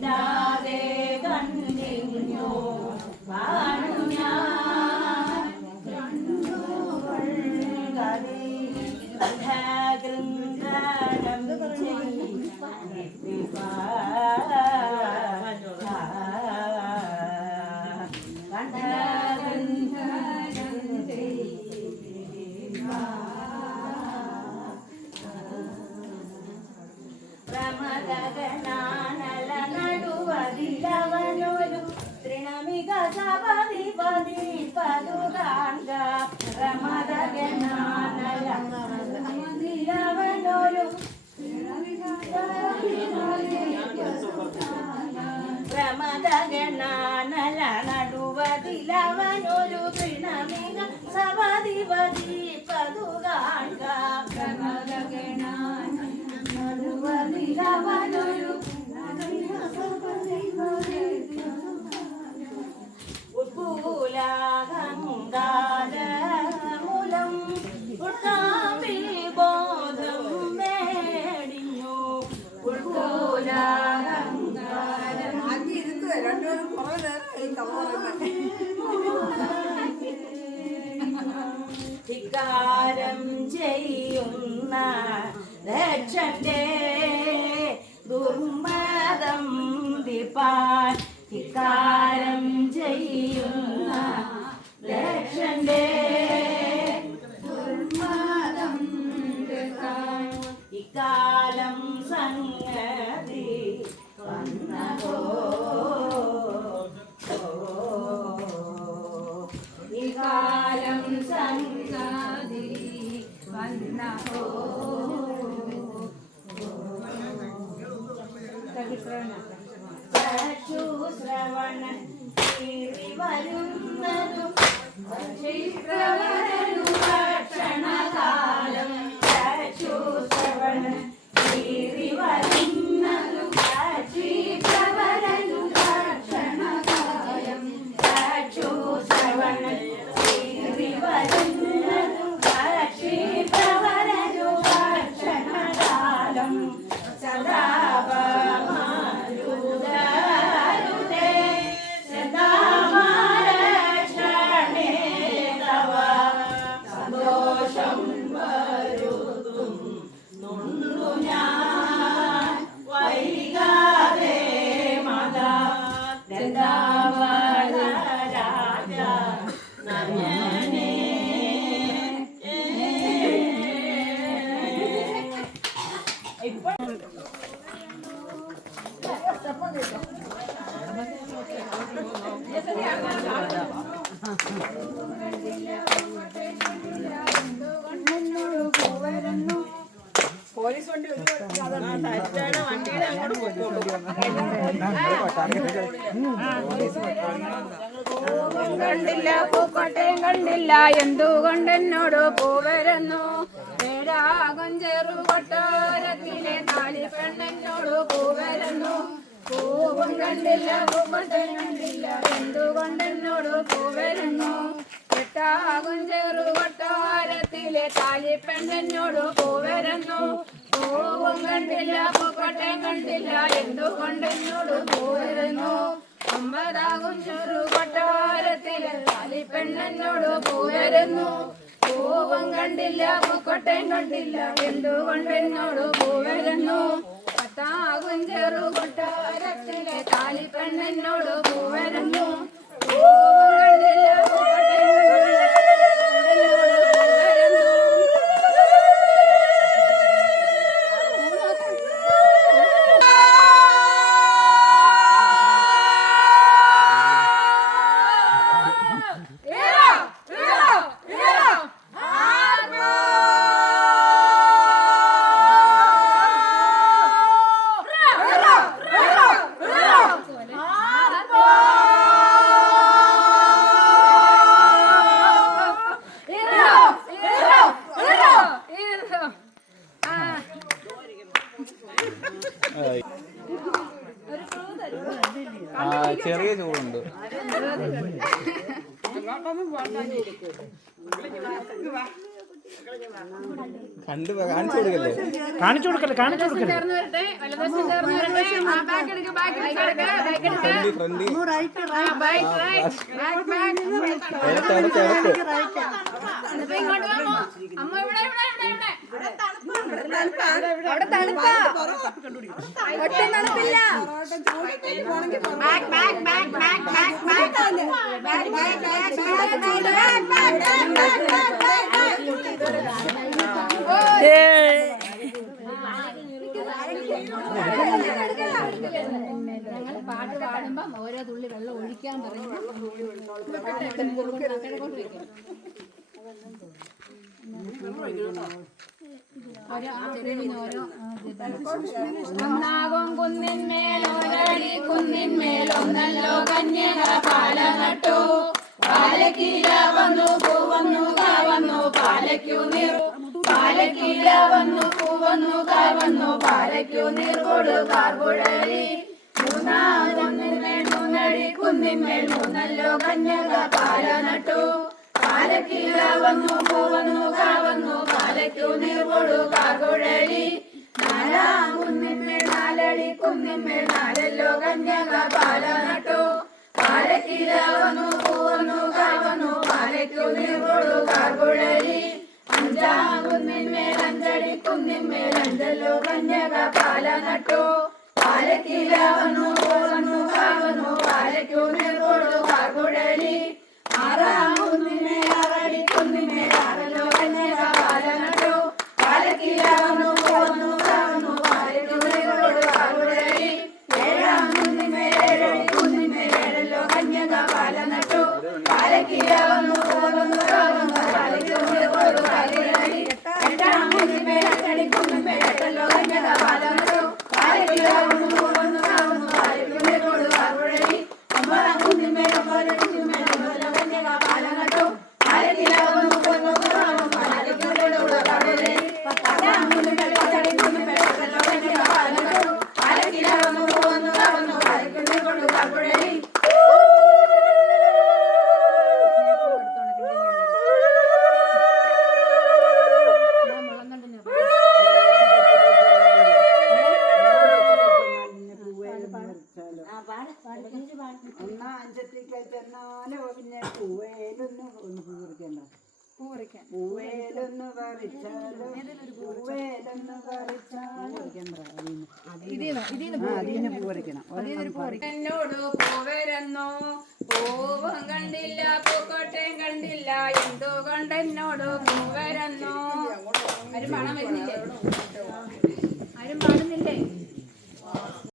ഇല്ലാതെ കണ്ടിഞ്ഞു കാണു ഞാൻ കൃന്ദനം പ്രമദഗണാനല നടുവതിലവനൊരു തൃണമിക സപതിപതി പതുകാണ്ട പ്രമദഗണാനല നടുവതിലവനൊരു പ്രമദഗണാനല നടുവതിലവനൊരു തൃണമിക സപതിപതി പതുകാണ്ട പ്രമദഗണാനൊരു ഉത്കൂലാഹങ്കാരമൂലം ഉട്ടാമ്പിൽ ബോധം മേടിഞ്ഞു ഉത്കൂലാഹങ്കാരം ധിക്കാരം ചെയ്യുന്ന ദക്ഷന്റെ ദുർമതം ദിപ്പാൻ ധിക്കാരം ചെയ്യുന്ന ദക്ഷന്റെ ദുർമതം ദിപ്പാൻ ഇക്കാലം സംഗതി വന്നതോ ഇക്കാലം സംഗതി വന്നതോ ശ്രവണൻ വരുന്നതു ഭക്ഷണകാലം ശ്രവണൻ വരുന്നതു ഭക്ഷണകാലം ശ്രവണൻ വരുന്നതു ഭക്ഷണകാലം സദാ പോലീസ് വണ്ടി വണ്ടിയുടെ അങ്ങോട്ട് കണ്ടില്ല പൂക്കോട്ടയും കണ്ടില്ല എന്തുകൊണ്ടെന്നോട് പോവരുന്നു നേരാകും ചെറുകൊട്ടാരത്തിലെ താലി പെണ്ണെന്നോട് പോവരുന്നു പൂവും കണ്ടില്ല പൂക്കോട്ടയും കണ്ടില്ല എന്തുകൊണ്ടെന്നോട് പോവരുന്നു എട്ടാകും ചെറുകൊട്ടാരത്തിലെ താലി പെണ്ണെന്നോട് പോവരുന്നു പൂവും കണ്ടില്ല പൂക്കോട്ടയും കണ്ടില്ല എന്തുകൊണ്ടെന്നോട് പോവരുന്നു ഒമ്പതാകും ചെറുകൊട്ടാരത്തിലെ താലി പെണ്ണെന്നോട് പോവരുന്നു പൂവും കണ്ടില്ല പൂക്കോട്ടയും കണ്ടില്ല എന്തുകൊണ്ടെന്നോട് പോവരുന്നു പത്താകും ചെറുകൊട്ടാരത്തിലെ താലി പെണ്ണെന്നോട് പോവരുന്നു പൂവും കണ്ടില്ല പൂക്കോട്ടയും ചെറിയ ചൂടുണ്ട്. കാണിച്ചു കൊടുക്കല്ലേ ചേർന്ന് വരട്ടെ വലതുവശം ചേർന്ന് വരട്ടെ ബാക്ക് എടുക്ക് ബാക്ക് ഇങ്ങോട്ട് വാമോ അമ്മ ഇവിടെ അവിടെ തണുപ്പാ ഒട്ടും തണുപ്പില്ല ഞങ്ങൾ പാട്ട് പാടുമ്പം ഓരോ തുള്ളി വെള്ളം ഒഴിക്കാൻ പറയും ഒന്നാകും കുന്നിന്മേലോരടി കുന്നിന്മേലൊന്നല്ലോ കന്യക പാല നട്ടു പാലക്കീല വന്നു പൂവന്നു കാവന്നു പാലയ്ക്കു നീർ പാലക്കീല വന്നു പൂവന്നു കാവന്നു പാലയ്ക്കു നീർ കൊടുക്കാർ കുഴലി മൂന്നാകുന്നിന്മേൽ മൂന്നടി കുന്നിന്മേൽ മൂന്നല്ലോ കന്യക പാല നട്ടു പാലക്കീല വന്നു പൂവന്നു കാവന്നു പാലയ്ക്കു നീർ കൊടുക്കാർ കുഴലി നാലാം കുന്നിന്മേൽ നാലടി കുന്നിന്മേൽ നാലല്ലോ കന്യക പാല നട്ടു പാലക്കീല വന്നു പൂവന്നു കാവന്നു പാലയ്ക്കു നീർ കൊടുക്കാർ കുഴലി അഞ്ചാം കുന്നിന്മേൽ അഞ്ചടി കുന്നിന്മേൽ അഞ്ചല്ലോ കന്യക പാല നട്ടു പാലക്കീല വന്നു പൂവന്നു കാവന്നു പാലയ്ക്കു നീർ കൊടുക്കാർ കുഴലി ആറാം കുന്നിന്മേൽ ആറടി കുന്നിന്മേൽ ആറല്ലോ കന്യക പാല നട്ടു പാലക്കീല വന്നു പൂവന്നു കാവന്നു പാലയ്ക്കു നീർ കൊടുക്കാർ കുഴലി ഏഴാം കുന്നിന്മേൽ ഏഴടി കുന്നിന്മേൽ ഏഴല്ലോ കന്യക പാല നട്ടു പാലക്കീല വന്നു പൂവന്നു കാവന്നു പാലയ്ക്കു നീർ കൊടുക്കാർ കുഴലി എട്ടാം കുന്നിന്മേൽ എട്ടടി കുന്നിന്മേൽ എട്ടല്ലോ കന്യക പാല നട്ടു പാലക്കീല വന്നു പൂവന്നു കാവന്നു പാലയ്ക്കു നീർ കൊടുക്കാർ കുഴലി ഒമ്പതാം കുന്നിന്മേൽ ഒമ്പതടി കുന്നിന്മേൽ ഒമ്പതല്ലോ കന്യക പാല നട്ടു പാലക്കീല വന്നു പൂവന്നു കാവന്നു പാലയ്ക്കു നീർ കൊടുക്കാർ കുഴലി പത്താം കുന്നിന്മേൽ പത്തടി കുന്നിന്മേൽ പത്തല്ലോ കന്യക പാല നട്ടു പാലക്കീല വന്നു പൂവന്നു കാവന്നു പാലയ്ക്കു നീർ കൊടുക്കാർ കുഴലി ഒന്നാ അഞ്ചത്തിക്കൽ ചെന്നാലോ പിന്നെ പൂവേലൊന്ന് ഒന്ന് പൂറിക്കണ്ട പൂവേലൊന്ന് പറിച്ചാലോ പൂവേലൊന്ന് പറിച്ചാലോ അതിന് പൂറിക്കണം എന്നോട് പൂവരുന്നു പൂവും കണ്ടില്ല പൂക്കോട്ടയും കണ്ടില്ല എന്തുകൊണ്ട് എന്നോട് പൂവരുന്നു ഒരു പണം വരുന്നില്ലേ